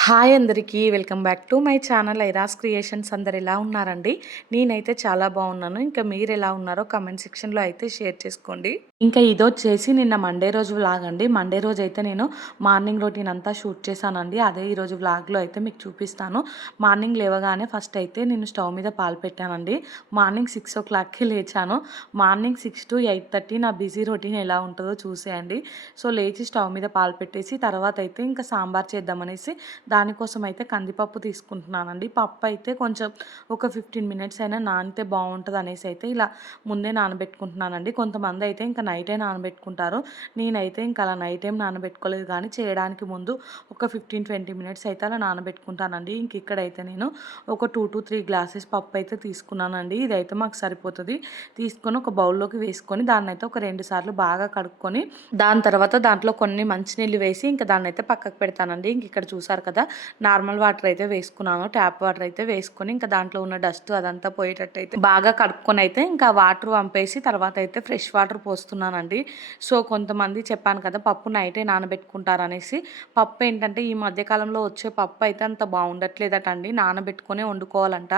Hi అందరికీ welcome back to my channel ఐరాస్ creations. అందరు ఎలా ఉన్నారండి? నేనైతే చాలా బాగున్నాను. ఇంకా మీరు ఎలా ఉన్నారో కామెంట్ సెక్షన్లో అయితే షేర్ చేసుకోండి. ఇంకా ఇదొచ్చేసి నిన్న మండే రోజు వ్లాగ్ అండి. మండే రోజు అయితే నేను మార్నింగ్ రొటీన్ అంతా షూట్ చేశానండి. అదే ఈరోజు వ్లాగ్లో అయితే మీకు చూపిస్తాను. మార్నింగ్ లేవగానే ఫస్ట్ అయితే నేను స్టవ్ మీద పాలు పెట్టానండి. మార్నింగ్ 6 o'clockకి లేచాను. మార్నింగ్ 6 to 8:30 నా బిజీ రొటీన్ ఎలా ఉంటుందో చూసేయండి. సో లేచి స్టవ్ మీద పాలు పెట్టేసి తర్వాత అయితే ఇంకా సాంబార్ చేద్దామనేసి దానికోసం అయితే కందిపప్పు తీసుకుంటున్నానండి. పప్పు అయితే కొంచెం ఒక 15 minutes అయినా నానితే బాగుంటుంది అనేసి అయితే ఇలా ముందే నానబెట్టుకుంటున్నానండి. కొంతమంది అయితే ఇంకా నైటే నానబెట్టుకుంటారు. నేనైతే ఇంకా అలా నైట్ ఏం నానబెట్టుకోలేదు, కానీ చేయడానికి ముందు ఒక 15-20 minutes అయితే అలా నానబెట్టుకుంటానండి. ఇంక ఇక్కడైతే నేను ఒక 2 to 3 glasses పప్పు అయితే తీసుకున్నానండి. ఇదైతే మాకు సరిపోతుంది. తీసుకొని ఒక బౌల్లోకి వేసుకొని దాన్ని అయితే ఒక 2 సార్లు బాగా కడుక్కొని దాని తర్వాత దాంట్లో కొన్ని మంచినీళ్ళు వేసి ఇంకా దాన్ని అయితే పక్కకు పెడతానండి. ఇంక ఇక్కడ చూసారు కదా, నార్మల్ వాటర్ అయితే వేసుకున్నాను. ట్యాప్ వాటర్ అయితే వేసుకొని ఇంకా దాంట్లో ఉన్న డస్ట్ అదంతా పోయేటట్టు అయితే బాగా కడుక్కొని అయితే ఇంకా వాటర్ వంపేసి తర్వాత అయితే ఫ్రెష్ వాటర్ పోస్తున్నానండి. సో కొంతమంది చెప్పాను కదా పప్పు నైటే నానబెట్టుకుంటారు అనేసి. పప్పు ఏంటంటే ఈ మధ్యకాలంలో వచ్చే పప్పు అయితే అంత బాగుండట్లేదట అండి. నానబెట్టుకునే వండుకోవాలంట,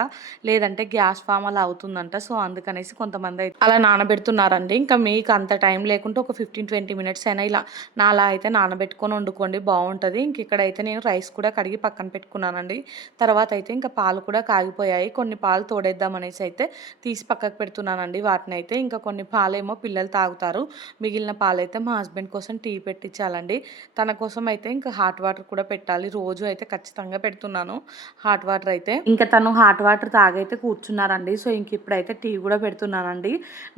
లేదంటే గ్యాస్ ఫామ్ అలా అవుతుందంట. సో అందుకనేసి కొంతమంది అయితే అలా నానబెడుతున్నారండి. ఇంకా మీకు అంత టైం లేకుంటే ఒక 15-20 minutes అయినా ఇలా నాలా అయితే నానబెట్టుకొని వండుకోండి, బాగుంటుంది. ఇంక ఇక్కడైతే నేను రైస్ కూడా కడిగి పక్కన పెట్టుకున్నానండి. తర్వాత అయితే ఇంకా పాలు కూడా కాగిపోయాయి. కొన్ని పాలు తోడేద్దామనేసి అయితే తీసి పక్కకు పెడుతున్నానండి. వాటిని అయితే ఇంకా కొన్ని పాలేమో పిల్లలు తాగుతారు, మిగిలిన పాలైతే మా హస్బెండ్ కోసం టీ పెట్టించాలండి. తన కోసం అయితే ఇంకా హాట్ వాటర్ కూడా పెట్టాలి. రోజు అయితే ఖచ్చితంగా పెడుతున్నాను హాట్ వాటర్ అయితే. ఇంకా తను హాట్ వాటర్ తాగైతే కూర్చున్నారండి. సో ఇంక ఇప్పుడైతే టీ కూడా పెడుతున్నానండి.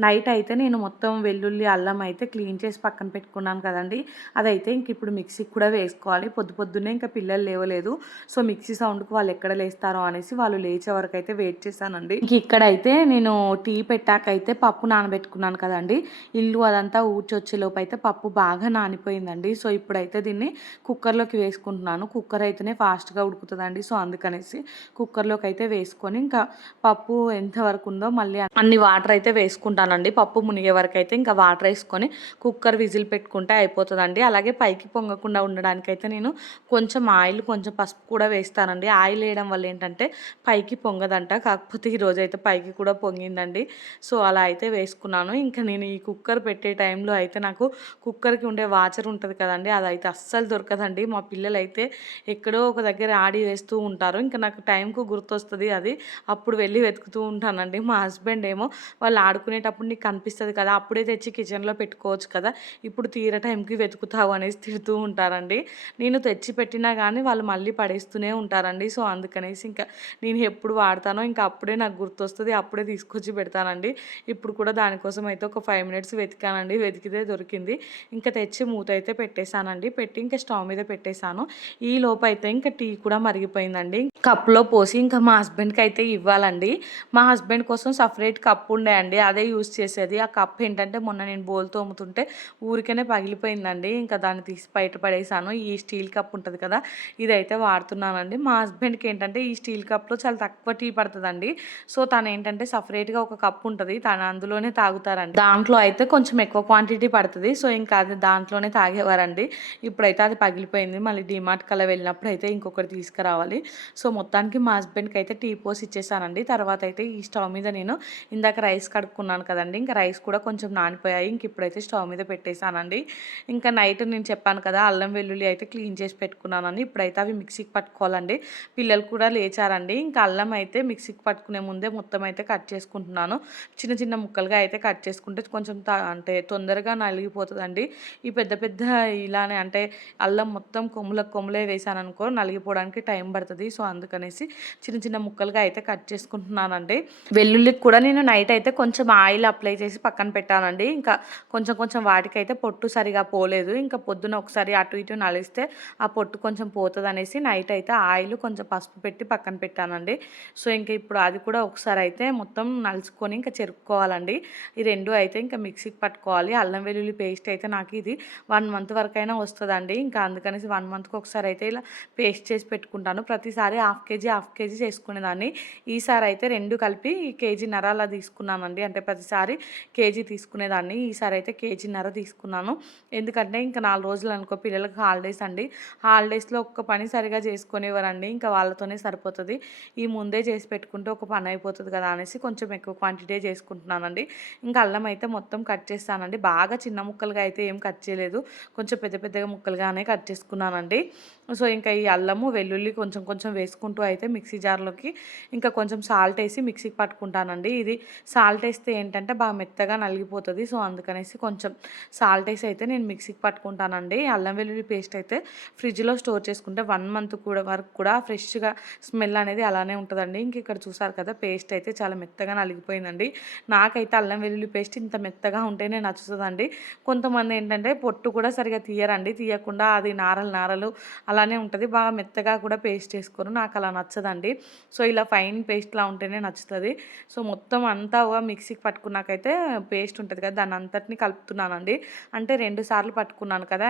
నైట్ అయితే నేను మొత్తం వెల్లుల్లి అల్లం అయితే క్లీన్ చేసి పక్కన పెట్టుకున్నాను కదండి. అదైతే ఇంక ఇప్పుడు మిక్సీకి కూడా వేసుకోవాలి. పొద్దున్నే ఇంకా పిల్లలు లేవలేదు. సో మిక్సీ సౌండ్కి వాళ్ళు ఎక్కడ లేస్తారో అనేసి వాళ్ళు లేచే వరకు అయితే వెయిట్ చేశానండి. ఇంక ఇక్కడైతే నేను టీ పెట్టాకైతే పప్పు నానబెట్టుకున్నాను కదండి. ఇల్లు అదంతా ఊడ్చొచ్చే లోపు అయితే పప్పు బాగా నానిపోయిందండి. సో ఇప్పుడైతే దీన్ని కుక్కర్లోకి వేసుకుంటున్నాను. కుక్కర్ అయితేనే ఫాస్ట్గా ఉడుకుతుందండి. సో అందుకనేసి కుక్కర్లోకి అయితే వేసుకొని ఇంకా పప్పు ఎంతవరకు ఉందో మళ్ళీ అన్ని వాటర్ అయితే వేసుకుంటానండి. పప్పు మునిగే వరకు అయితే ఇంకా వాటర్ వేసుకొని కుక్కర్ విజిల్ పెట్టుకుంటే అయిపోతుందండి. అలాగే పైకి పొంగకుండా ఉండడానికైతే నేను కొంచెం ఆయిల్, కొంచెం పసుపు కూడా వేస్తానండి. ఆయిల్ వేయడం వల్ల ఏంటంటే పైకి పొంగదంట. కాకపోతే ఈరోజు అయితే పైకి కూడా పొంగిందండి. సో అలా అయితే వేసుకున్నాను. ఇంకా నేను ఈ కుక్కర్ పెట్టే టైంలో అయితే నాకు కుక్కర్కి ఉండే వాచర్ ఉంటుంది కదండి, అదైతే అస్సలు దొరకదండి. మా పిల్లలు అయితే ఎక్కడో ఒక దగ్గర ఆడి వేస్తూ ఉంటారు. ఇంకా నాకు టైంకు గుర్తొస్తుంది అది, అప్పుడు వెళ్ళి వెతుకుతూ ఉంటానండి. మా హస్బెండ్ ఏమో వాళ్ళు ఆడుకునేటప్పుడు నీకు కనిపిస్తుంది కదా, అప్పుడే తెచ్చి కిచెన్లో పెట్టుకోవచ్చు కదా, ఇప్పుడు తీర టైంకి వెతుకుతావు అనేసి తిడుతూ ఉంటారండి. నేను తెచ్చి పెట్టినా కానీ వాళ్ళు మళ్ళీ పడేస్తూనే ఉంటారండి. సో అందుకనేసి ఇంకా నేను ఎప్పుడు వాడతానో ఇంకా అప్పుడే నాకు గుర్తొస్తుంది, అప్పుడే తీసుకొచ్చి పెడతానండి. ఇప్పుడు కూడా దానికోసం అయితే ఒక 5 minutes వెతికానండి. వెతికితే దొరికింది. ఇంకా తెచ్చి మూత అయితే పెట్టేశానండి. పెట్టి ఇంకా స్టవ్ మీద పెట్టేశాను. ఈ లోపు అయితే ఇంకా టీ కూడా మరిగిపోయిందండి. కప్లో పోసి ఇంకా మా హస్బెండ్కి అయితే ఇవ్వాలండి. మా హస్బెండ్ కోసం సపరేట్ కప్ ఉండే అండి, అదే యూస్ చేసేది. ఆ కప్ ఏంటంటే మొన్న నేను బోల్ తోముతుంటే ఊరికనే పగిలిపోయిందండి. ఇంకా దాన్ని తీసి బయటపడేసాను. ఈ స్టీల్ కప్ ఉంటుంది కదా, ఇదైతే వాడుతున్నానండి. మా హస్బెండ్కి ఏంటంటే ఈ స్టీల్ కప్లో చాలా తక్కువ టీ పడుతుందండి. సో తను ఏంటంటే సపరేట్గా ఒక కప్ ఉంటుంది, తను అందులోనే తాగుతారండి. దాంట్లో అయితే కొంచెం ఎక్కువ క్వాంటిటీ పడుతుంది. సో ఇంకా అది దాంట్లోనే తాగేవారండి. ఇప్పుడైతే అది పగిలిపోయింది. మళ్ళీ డిమార్ట్కి అలా వెళ్ళినప్పుడు అయితే ఇంకొకటి తీసుకురావాలి. సో మొత్తానికి మా హస్బెండ్కి అయితే టీ పోసి ఇచ్చేసానండి. తర్వాత అయితే ఈ స్టవ్ మీద నేను ఇందాక రైస్ కడుక్కున్నాను కదండి, ఇంకా రైస్ కూడా కొంచెం నానిపోయాయి. ఇంక ఇప్పుడైతే స్టవ్ మీద పెట్టేశానండి. ఇంకా నైట్ నేను చెప్పాను కదా అల్లం వెల్లుల్లి అయితే క్లీన్ చేసి పెట్టుకున్నానని, ఇప్పుడైతే అవి మిక్సీకి పట్టుకోవాలండి. పిల్లలు కూడా లేచారండి. ఇంకా అల్లం అయితే మిక్సీకి పట్టుకునే ముందే మొత్తం అయితే కట్ చేసుకుంటున్నాను. చిన్న చిన్న ముక్కలుగా అయితే కట్ చేసుకుంటే కొంచెం అంటే తొందరగా నలిగిపోతుందండి. ఈ పెద్ద పెద్ద ఇలానే అంటే అల్లం మొత్తం కొమ్ములే వేసాను అనుకో, నలిగిపోవడానికి టైం పడుతుంది. సో అందుకనేసి చిన్న చిన్న ముక్కలుగా అయితే కట్ చేసుకుంటున్నానండి. వెల్లుల్లికి కూడా నేను నైట్ అయితే కొంచెం ఆయిల్ అప్లై చేసి పక్కన పెట్టానండి. ఇంకా కొంచెం వాటికైతే పొట్టు సరిగా పోలేదు. ఇంకా పొద్దున ఒకసారి అటు ఇటు నలిస్తే ఆ పొట్టు కొంచెం పోతుంది అనేసి నైట్ అయితే ఆయిల్ కొంచెం పసుపు పెట్టి పక్కన పెట్టానండి. సో ఇంకా ఇప్పుడు అది కూడా ఒకసారి అయితే మొత్తం నలుచుకొని ఇంకా చెరుక్కోవాలండి. ఈ రెండు అయితే ఇంకా మిక్సీకి పట్టుకోవాలి. అల్లం వెల్లుల్లి పేస్ట్ అయితే నాకు ఇది 1 month వరకైనా వస్తుందండి. ఇంకా అందుకనేసి 1 monthకి ఒకసారి అయితే ఇలా పేస్ట్ చేసి పెట్టుకుంటాను. ప్రతిసారి హాఫ్ కేజీ చేసుకునేదాన్ని. ఈసారి అయితే రెండు కలిపి కేజీన్నర అలా తీసుకున్నానండి. అంటే ప్రతిసారి కేజీ తీసుకునేదాన్ని, ఈసారి అయితే కేజీన్నర తీసుకున్నాను. ఎందుకంటే ఇంకా 4 రోజులు అనుకో పిల్లలకి హాలిడేస్ అండి. హాలిడేస్లో ఒక్క పని సరిగా చేసుకొనివ్వరండి. ఇంకా వాళ్ళతోనే సరిపోతది. ఈ ముందే చేసి పెట్టుకుంటే ఒక పని అయిపోతది కదా అనేసి కొంచెం ఎక్కువ క్వాంటిటీ చేసుకుంటున్నానండి. ఇంకా అల్లం అయితే మొత్తం కట్ చేస్తానండి. బాగా చిన్న ముక్కలుగా అయితే ఏం కట్ చేయలేదు. కొంచెం పెద్ద పెద్దగా ముక్కలుగానే కట్ చేసుకున్నానండి. సో, ఇంకా ఈ అల్లము, వెల్లుల్లి కొంచెం కొంచెం వేసుకుంటూ అయితే మిక్సీ జార్‌లోకి ఇంకా కొంచెం సాల్ట్ ఏసి మిక్సీకి పట్టుకుంటానండి. ఇది సాల్ట్ ఏస్తే ఏంటంటే బాగా మెత్తగా నలిగిపోతది. సో, అందుకనేసి కొంచెం సాల్ట్ ఏసి అయితే నేను మిక్సీకి పట్టుకుంటానండి. అల్లం వెల్లుల్లి పేస్ట్ అయితే ఫ్రిడ్జ్‌లో స్టోర్ చేసుకుంటే 1 మంత్ కూడా వరకు కూడా ఫ్రెష్‌గా స్మెల్ అనేది అలానే ఉంటదండి. ఇంక ఇక్కడ చూసారు కదా! పేస్ట్ అయితే చాలా మెత్తగా నలిగిపోయిందండి. నాకైతే అల్లం వెల్లుల్లి పేస్ట్ ఇంత మెత్తగా ఉంటేనే నచ్చుతదండి. కొంతమంది ఏంటంటే పొట్టు కూడా సరిగ్గా తీయరండి. తీయకుండా అది నారలు నారలు అలానే ఉంటది. బాగా మెత్తగా కూడా పేస్ట్ చేసుకోరు. నాకలా నచ్చదండి. సో, ఇలా ఫైన్ పేస్ట్‌లా ఉంటేనే నచ్చుతది. సో, మొత్తం అంతా మిక్సీకి పట్టుకున్నాకైతే పేస్ట్ ఉంటది కదా! దాన్నంతటిని కలుపుతున్నానండి. అంటే 2 సార్లు పట్టుకున్నాను కదా!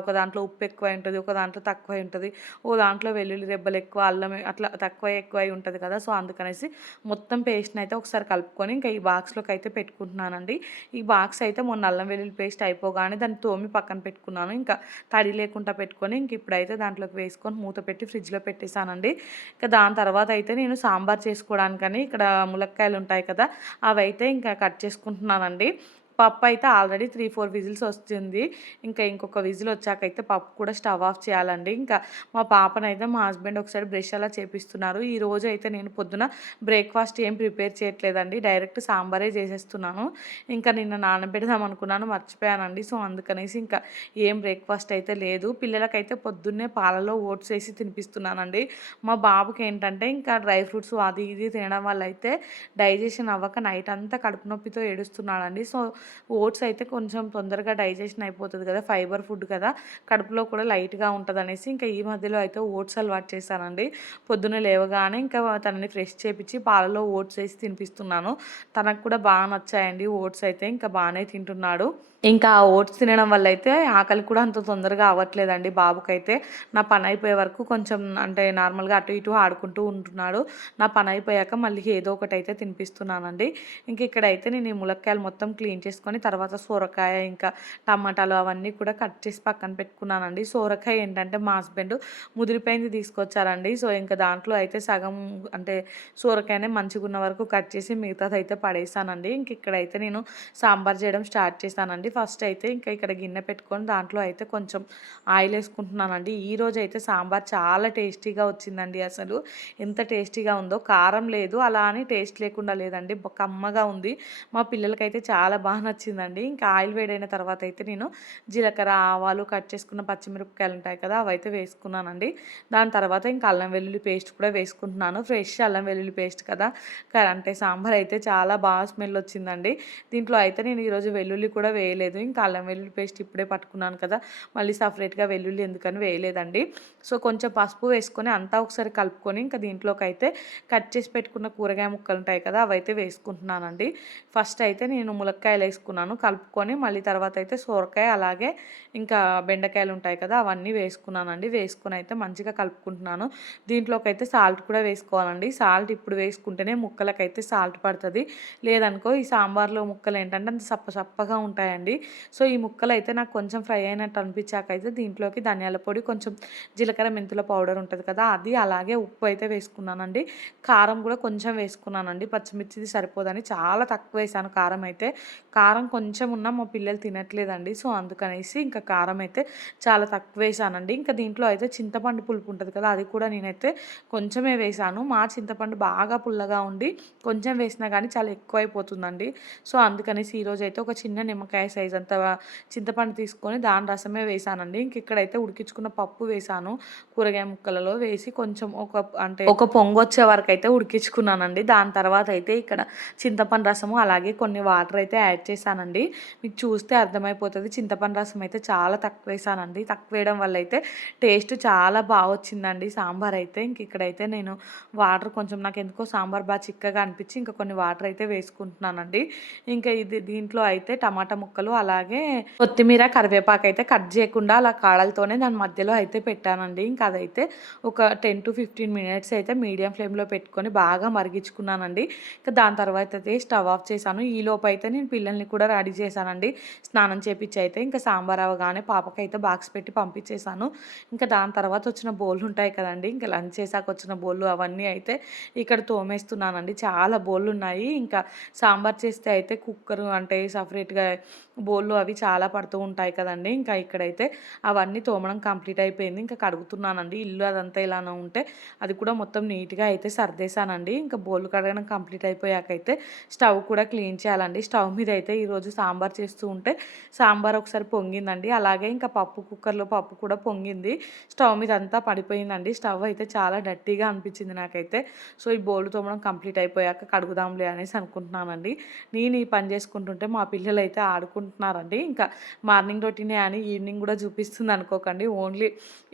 ఒక దాంట్లో ఉప్పు ఎక్కువై ఉంటది. ఒక దాంట్లో తక్కువై ఉంటది. ఓ దాంట్లో వెల్లుల్లి రెబ్బలు ఎక్కువ, అల్లం అట్లా తక్కువ ఎక్కువై ఉంటది కదా! సో, అందుకనేసి మొత్తం పేస్ట్‌నయితే ఒకసారి కలుపుకొని ఇంకా ఈ బాక్స్‌లోకైతే పెట్టుకుంటున్నానండి. ఈ బాక్స్ అయితే మొన్న అల్లం వెల్లుల్లి పేస్ట్ అయిపోగానే దాన్ని తోమి పక్కన పెట్టుకున్నాను. ఇంకా తడి లేకుండా పెట్టుకొని ఇంక ఇప్పుడైతే దాంట్లోకి వేసుకొని మూత పెట్టి ఫ్రిడ్జ్‌లో పెట్టేసానండి. ఇక దాని తర్వాత అయితే నేను సాంబార్ చేసుకోవడానికని ఇక్కడ ములక్కాయలు ఉంటాయి కదా! అవైతే ఇంకా కట్ చేసుకుంటున్నానండి. పప్పు అయితే ఆల్రెడీ 3, 4 విజిల్స్ వచ్చింది. ఇంకా ఇంకొక విజిల్ వచ్చాకైతే పప్పు కూడా స్టవ్ ఆఫ్ చేయాలండి. ఇంకా మా పాపనైతే మా హస్బెండ్ ఒకసారి బ్రష్ అలా చేపిస్తున్నారు. ఈరోజు అయితే నేను పొద్దున బ్రేక్‌ఫాస్ట్ ఏం ప్రిపేర్ చేయట్లేదండి. డైరెక్ట్ సాంబారే చేసేస్తున్నాను. ఇంకా నిన్న నానబెడదాం అనుకున్నాను, మర్చిపోయానండి. సో, అందుకనేసి ఇంకా ఏం బ్రేక్‌ఫాస్ట్ అయితే లేదు. పిల్లలకైతే పొద్దున్నే పాలలో ఓట్స్ ఏసి తినిపిస్తున్నానండి. మా బాబుకి ఏంటంటే ఇంకా డ్రై ఫ్రూట్స్ అది ఇది తినడం వల్ల అయితే డైజెషన్ అవ్వక నైట్ అంతా కడుపు నొప్పితో ఏడుస్తున్నాడండి. సో, ఓట్స్ అయితే కొంచెం తొందరగా డైజెషన్ అయిపోతది కదా! ఫైబర్ ఫుడ్ కదా! కడుపులో కూడా లైట్‌గా ఉంటదనేసి ఇంకా ఈ మధ్యలో అయితే ఓట్స్ అలవాటు చేశానండి. పొద్దున్నే లేవగానే ఇంకా తనని ఫ్రెష్ చేపిచ్చి పాలలో ఓట్స్ ఏసి తినిపిస్తున్నాను. తనకు కూడా బాగా నచ్చాయండి ఓట్స్ అయితే. ఇంకా బానే తింటున్నాడు. ఇంకా ఆ ఓట్స్ తినడం వల్ల అయితే ఆకలి కూడా అంత తొందరగా అవ్వట్లేదండి బాబుకైతే. నా పని అయిపోయే వరకు కొంచెం అంటే నార్మల్‌గా అటు ఇటు ఆడుకుంటూ ఉంటున్నాడు. నా పని అయిపోయాక మళ్ళీ ఏదో ఒకటైతే తినిపిస్తున్నానండి. ఇంక ఇక్కడైతే నేను ఈ ములక్కాయలు మొత్తం క్లీన్ చేసుకొని తర్వాత సొరకాయ ఇంకా టమాటాలు అవన్నీ కూడా కట్ చేసి పక్కన పెట్టుకున్నానండి. సొరకాయ ఏంటంటే మా హస్బెండ్ ముదిరిపోయింది తీసుకొచ్చారండి. సో, ఇంక దాంట్లో అయితే సగం అంటే సొరకాయనే మంచిగున్న వరకు కట్ చేసి మిగతాదైతే పడేసానండి. ఇంక ఇక్కడైతే నేను సాంబార్ చేయడం స్టార్ట్ చేశానండి. ఫస్ట్ అయితే ఇంకా ఇక్కడ గిన్నె పెట్టుకొని దాంట్లో అయితే కొంచెం ఆయిల్ వేసుకుంటున్నానండి. ఈరోజు అయితే సాంబార్ చాలా టేస్టీగా వచ్చిందండి అసలు. ఎంత టేస్టీగా ఉందో. కారం లేదు, అలా అని టేస్ట్ లేకుండా లేదండి. కమ్మగా ఉంది. మా పిల్లలకైతే చాలా బాగా నచ్చిందండి. ఇంకా ఆయిల్ వేడైన తర్వాత అయితే నేను జీలకర్ర, ఆవాలు, కట్ చేసుకున్న పచ్చిమిరపకాయలు ఉంటాయి కదా! అవైతే వేసుకున్నానండి. దాని తర్వాత ఇంకా అల్లం వెల్లుల్లి పేస్ట్ కూడా వేసుకుంటున్నాను. ఫ్రెష్ అల్లం వెల్లుల్లి పేస్ట్ కదా! అంటే సాంబార్ అయితే చాలా బాగా స్మెల్ వచ్చిందండి. దీంట్లో అయితే నేను ఈరోజు వెల్లుల్లి కూడా వేయలేదు. ఇంకా అల్లం వెల్లుల్లి పేస్ట్ ఇప్పుడే పట్టుకున్నాను కదా! మళ్ళీ సపరేట్‌గా వెల్లుల్లి ఎందుకని వేయలేదండి. సో, కొంచెం పసుపు వేసుకొని అంతా ఒకసారి కలుపుకొని ఇంకా దీంట్లోకైతే కట్ చేసి పెట్టుకున్న కూరగాయ ముక్కలు ఉంటాయి కదా! అవైతే వేసుకుంటున్నానండి. ఫస్ట్ అయితే నేను ములక్కాయలు వేసుకున్నాను కలుపుకొని, మళ్ళీ తర్వాత అయితే సొరకాయ అలాగే ఇంకా బెండకాయలు ఉంటాయి కదా! అవన్నీ వేసుకున్నానండి. వేసుకొని అయితే మంచిగా కలుపుకుంటున్నాను. దీంట్లోకైతే సాల్ట్ కూడా వేసుకోవాలండి. సాల్ట్ ఇప్పుడు వేసుకుంటేనే ముక్కలకైతే సాల్ట్ పడతది. లేదనుకో ఈ సాంబార్లో ముక్కలు ఏంటంటే అంత సప్ప సప్పగా ఉంటాయండి. సో, ఈ ముక్కలైతే నాకు కొంచెం ఫ్రై అయినట్టు అనిపించాకైతే దీంట్లోకి ధనియాల పొడి, కొంచెం జీలకర్ర, మెంతుల పౌడర్ ఉంటది కదా! అది అలాగే ఉప్పు అయితే వేసుకున్నానండి. కారం కూడా కొంచెం వేసుకున్నానండి. పచ్చిమిర్చిది సరిపోదని చాలా తక్కువ వేసాను కారం అయితే. కారం కొంచెం ఉన్నా మా పిల్లలు తినట్లేదండి. సో, అందుకనేసి ఇంకా కారం అయితే చాలా తక్కువ వేసానండి. ఇంకా దీంట్లో అయితే చింతపండు పులుపు ఉంటది కదా! అది కూడా నేనైతే కొంచెమే వేసాను. మా చింతపండు బాగా పుల్లగా ఉండి కొంచెం వేసినా గానీ చాలా ఎక్కువైపోతుందండి. సో, అందుకనేసి ఈరోజైతే ఒక చిన్న నిమ్మకాయ సైజ్ అంత చింతపండు తీసుకొని దాని రసమే వేసానండి. ఇంక ఇక్కడైతే ఉడికించుకున్న పప్పు వేసాను. కూరగాయ ముక్కలలో వేసి కొంచెం ఒక పొంగొచ్చే వరకైతే ఉడికించుకున్నానండి. దాని తర్వాత అయితే ఇక్కడ చింతపండు రసము అలాగే కొన్ని వాటర్ అయితే యాడ్ చేశానండి. మీకు చూస్తే అర్థమైపోతది. చింతపండు రసం అయితే చాలా తక్కువ వేసానండి. తక్కువ వేయడం వల్ల అయితే టేస్ట్ చాలా బాగా వచ్చిందండి సాంబార్ అయితే. ఇంక ఇక్కడైతే నేను వాటర్ కొంచెం నాకెందుకో సాంబార్ బాగా చిక్కగా అనిపించి ఇంకా కొన్ని వాటర్ అయితే వేసుకుంటున్నానండి. ఇంకా దీంట్లో అయితే టమాటా ముక్కలు ముక్కలు అలాగే కొత్తిమీర కరివేపాకు అయితే కట్ చేయకుండా అలా కాడలతోనే దాని మధ్యలో అయితే పెట్టానండి. ఇంకా అదైతే ఒక 10-15 మినిట్స్ అయితే మీడియం ఫ్లేమ్లో పెట్టుకొని బాగా మరిగించుకున్నానండి. ఇంకా దాని తర్వాత అయితే స్టవ్ ఆఫ్ చేశాను. ఈలోపు అయితే నేను పిల్లల్ని కూడా రెడీ చేశానండి. స్నానం చేపించి అయితే ఇంకా సాంబార్ అవ్వగానే పాపకైతే బాక్స్ పెట్టి పంపించేశాను. ఇంకా దాని తర్వాత వచ్చిన బోళ్ళు ఉంటాయి కదండి, ఇంకా లంచ్ చేశాక వచ్చిన బోళ్ళు అవన్నీ అయితే ఇక్కడ తోమేస్తున్నానండి. చాలా బోళ్ళు ఉన్నాయి. ఇంకా సాంబార్ చేస్తే అయితే కుక్కరు అంటే సపరేట్గా బోళ్ళు అవి చాలా పడుతూ ఉంటాయి కదండి. ఇంకా ఇక్కడైతే అవన్నీ తోమడం కంప్లీట్ అయిపోయింది. ఇంకా కడుగుతున్నానండి. ఇల్లు అదంతా ఇలానే ఉంటే అది కూడా మొత్తం నీట్గా అయితే సర్దేశానండి. ఇంకా బోళ్ళు కడగడం కంప్లీట్ అయిపోయాకైతే స్టవ్ కూడా క్లీన్ చేయాలండి. స్టవ్ మీద అయితే ఈరోజు సాంబార్ చేస్తూ ఉంటే సాంబార్ ఒకసారి పొంగిందండి. అలాగే ఇంకా కుక్కర్లో పప్పు కూడా పొంగింది. స్టవ్ మీద అంతా పడిపోయిందండి. స్టవ్ అయితే చాలా డర్టీగా అనిపించింది నాకైతే. సో ఈ బోళ్ళు తోమడం కంప్లీట్ అయిపోయాక కడుగుదాంలే అనేసి అనుకుంటున్నానండి. నేను ఈ పని చేసుకుంటుంటే మా పిల్లలు అయితే ఆడుకుంటున్నారండి. ఇంకా మార్నింగ్ రొటీనే అని ఈవినింగ్ కూడా చూపిస్తుంది అనుకోకండి. ఓన్లీ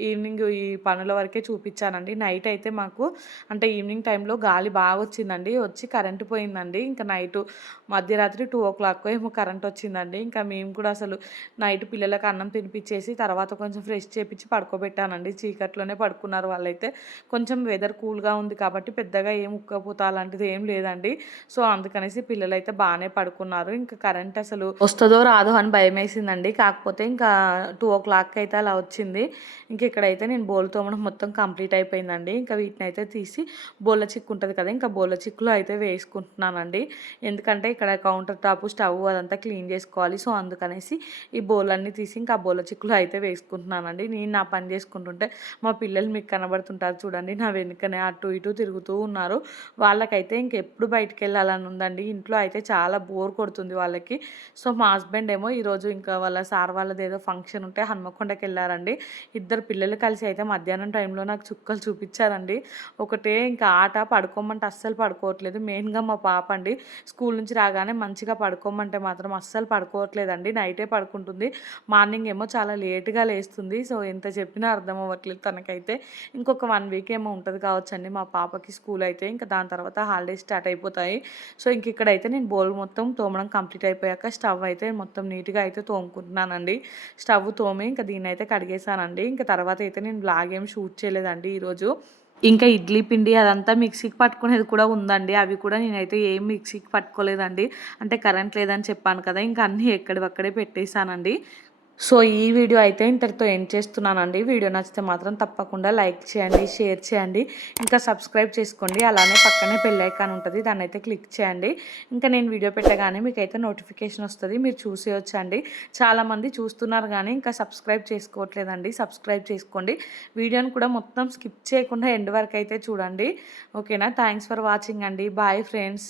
ఈవినింగ్ ఈ పనుల వరకే చూపించానండి. నైట్ అయితే మాకు అంటే ఈవినింగ్ టైంలో గాలి బాగా వచ్చిందండి. వచ్చి కరెంటు పోయిందండి. ఇంకా మధ్యరాత్రి 2:00 ఏమో కరెంట్ వచ్చిందండి. ఇంకా మేము కూడా అసలు నైట్ పిల్లలకు అన్నం తినిపించేసి తర్వాత కొంచెం ఫ్రెష్ చేపించి పడుకోబెట్టానండి. చీకట్లోనే పడుకున్నారు వాళ్ళైతే. కొంచెం వెదర్ కూల్గా ఉంది కాబట్టి పెద్దగా ఏం ఉక్కపోత అలాంటిది ఏం లేదండి. సో అందుకనేసి పిల్లలైతే బాగానే పడుకున్నారు. ఇంకా కరెంట్ అసలు వస్తుందో రాదో అని భయం వేసిందండి. కాకపోతే ఇంకా 2:00 అయితే అలా వచ్చింది. ఇంక ఇక్కడైతే నేను బోల్ తోమడం మొత్తం కంప్లీట్ అయిపోయిందండి. ఇంకా వీటిని అయితే తీసి బోళ్ళ చిక్కు ఉంటుంది కదా, ఇంకా బోళ్ళ చిక్కులో అయితే వేసుకుంటున్నానండి. ఎందుకంటే ఇక్కడ కౌంటర్ టాప్ స్టవ్ అదంతా క్లీన్ చేసుకోవాలి. సో అందుకనేసి ఈ బోళ్ళన్నీ తీసి ఇంకా బోళ్ళ చిక్కులో అయితే వేసుకుంటున్నానండి. నేను నా పని చేసుకుంటుంటే మా పిల్లలు మీకు కనబడుతుంటారు చూడండి, నా వెనుకనే అటు ఇటు తిరుగుతూ ఉన్నారు. వాళ్ళకైతే ఇంకెప్పుడు బయటికి వెళ్ళాలని ఉందండి. ఇంట్లో అయితే చాలా బోర్ కొడుతుంది వాళ్ళకి. సో మా హస్బెండ్ ఏమో ఈరోజు ఇంకా వాళ్ళ సార్ వాళ్ళది ఏదో ఫంక్షన్ ఉంటే హన్మకొండకి వెళ్ళారండి. ఇద్దరు పిల్లలు కలిసి అయితే మధ్యాహ్నం టైంలో నాకు చుక్కలు చూపించారండి. ఒకటే ఇంకా ఆట, పడుకోమంటే అస్సలు పడుకోవట్లేదు. మెయిన్గా మా పాప అండి, స్కూల్ నుంచి రాగానే మంచిగా పడుకోమంటే మాత్రం అస్సలు పడుకోవట్లేదండి. నైటే పడుకుంటుంది. మార్నింగ్ ఏమో చాలా లేట్గా లేస్తుంది. సో ఎంత చెప్పినా అర్థం అవ్వట్లేదు తనకైతే. ఇంకొక 1 వీక్ ఏమో ఉంటుంది కావచ్చండి మా పాపకి స్కూల్ అయితే. ఇంకా దాని తర్వాత హాలిడేస్ స్టార్ట్ అయిపోతాయి. సో ఇంక ఇక్కడైతే నేను బౌల్ మొత్తం తోమడం కంప్లీట్ అయిపోయాక స్టవ్ అయితే మొత్తం నీట్గా అయితే తోముకుంటున్నానండి. స్టవ్ తోమి ఇంకా దీన్ని అయితే కడిగేసానండి. ఇంకా తర్వాత అయితే నేను బ్లాగ్ ఏం షూట్ చేయలేదండి ఈరోజు. ఇంకా ఇడ్లీ పిండి అదంతా మిక్సీకి పట్టుకునేది కూడా ఉందండి. అవి కూడా నేనైతే ఏం మిక్సీకి పట్టుకోలేదండి. అంటే కరెంట్ లేదని చెప్పాను కదా, ఇంకా అన్నీ ఎక్కడివక్కడే పెట్టేశానండి. సో ఈ వీడియో అయితే ఇంతటితో ఎండ్ చేస్తున్నానండి. వీడియో నచ్చితే మాత్రం తప్పకుండా లైక్ చేయండి, షేర్ చేయండి, ఇంకా సబ్స్క్రైబ్ చేసుకోండి. అలానే పక్కనే బెల్ ఐకాన్ ఉంటుంది, దాన్ని అయితే క్లిక్ చేయండి. ఇంకా నేను వీడియో పెట్టగానే మీకైతే నోటిఫికేషన్ వస్తుంది, మీరు చూసేయొచ్చండి. చాలామంది చూస్తున్నారు కానీ ఇంకా సబ్స్క్రైబ్ చేసుకోవట్లేదండి. సబ్స్క్రైబ్ చేసుకోండి. వీడియోని కూడా మొత్తం స్కిప్ చేయకుండా ఎండ్ వరకు అయితే చూడండి. ఓకేనా? థ్యాంక్స్ ఫర్ వాచింగ్ అండి. Bye friends.